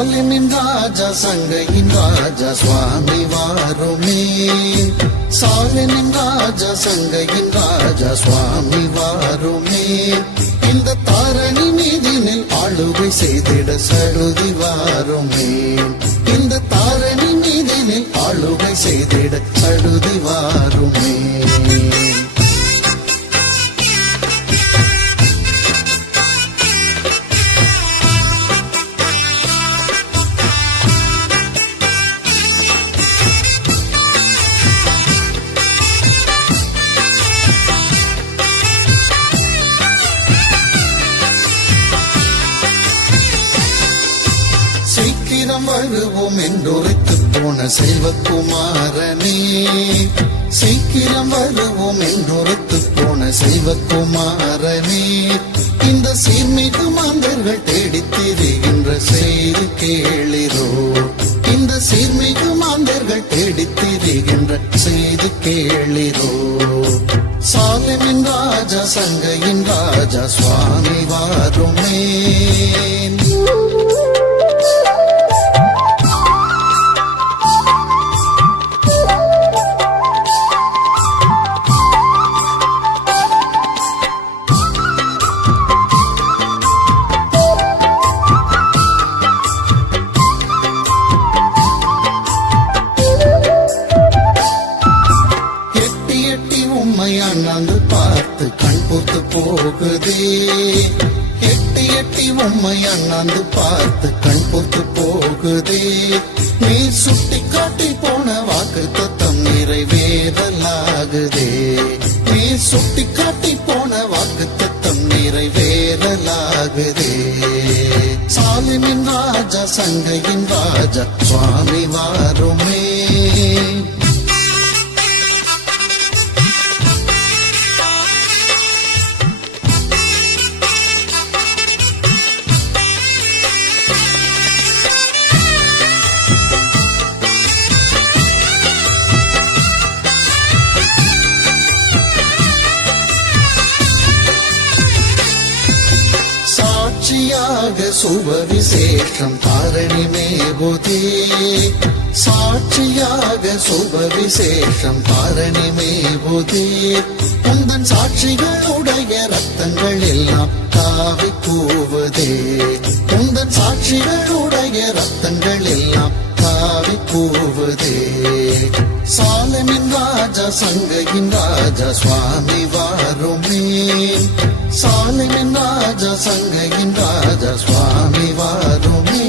சாலிமின் ராஜா சங்கையின் ராஜா சுவாமி வாருமே. சாலிமின் ராஜா சங்கையின் ராஜா சுவாமி வாருமே. இந்த தாரணி மீதினில் ஆளுகை செய்திட சடுதி வாருமே. இந்த தாரணி மீதினில் ஆளுகை செய்திட சடுதி வாருமே. சீக்கிரம் வருவோம் என்றுரைத்து போன செல்வக்குமாரனே. சீக்கிரம் வருவோம் என்றுரைத்து போன செல்வக்குமாரனே. இந்த சீர்மிகு மாந்தர்கள் தேடித் திரிகின்ற செய்தி கேளிரோ. இந்த சீர்மிகு மாந்தர்கள் தேடித் திரிகின்ற செய்தி கேளிரோ. சாலிமின் ராஜா சங்கையின் ராஜா சுவாமி வாருமே. அண்ணாந்து பார்த்து கண் பொத்து போகுதே. எட்டி எட்டி உம்மை அண்ணாந்து பார்த்து கண் பொத்து போகுதே. நீ சுட்டி காட்டி போன வாக்கு தத்தம் நிறைவேறலாகுதே. நீ சுட்டி காட்டி போன வாக்கு தத்தம் நிறைவேறலாகுதே. சாலிமின் ராஜா சங்கையின் ராஜா சுவாமி வாருமே. சாட்சியாக சுப விசேஷம் தாரணி மேகுதே. சாட்சியாக சுப விசேஷம் தாரணி மேகுதே. உந்தன் சாட்சிகளுடைய ரத்தங்கள் எல்லாம் தாவி கூவுதே. உந்தன் சாட்சிகளுடைய ரத்தங்கள் எல்லாம் தாவி கூவுதே. சாலிமின் ராஜா சங்கையின் ராஜா சுவாமி வாருமே. சாலிமின் ராஜா சங்கையின் ராஜா சுவாமி வாருமே.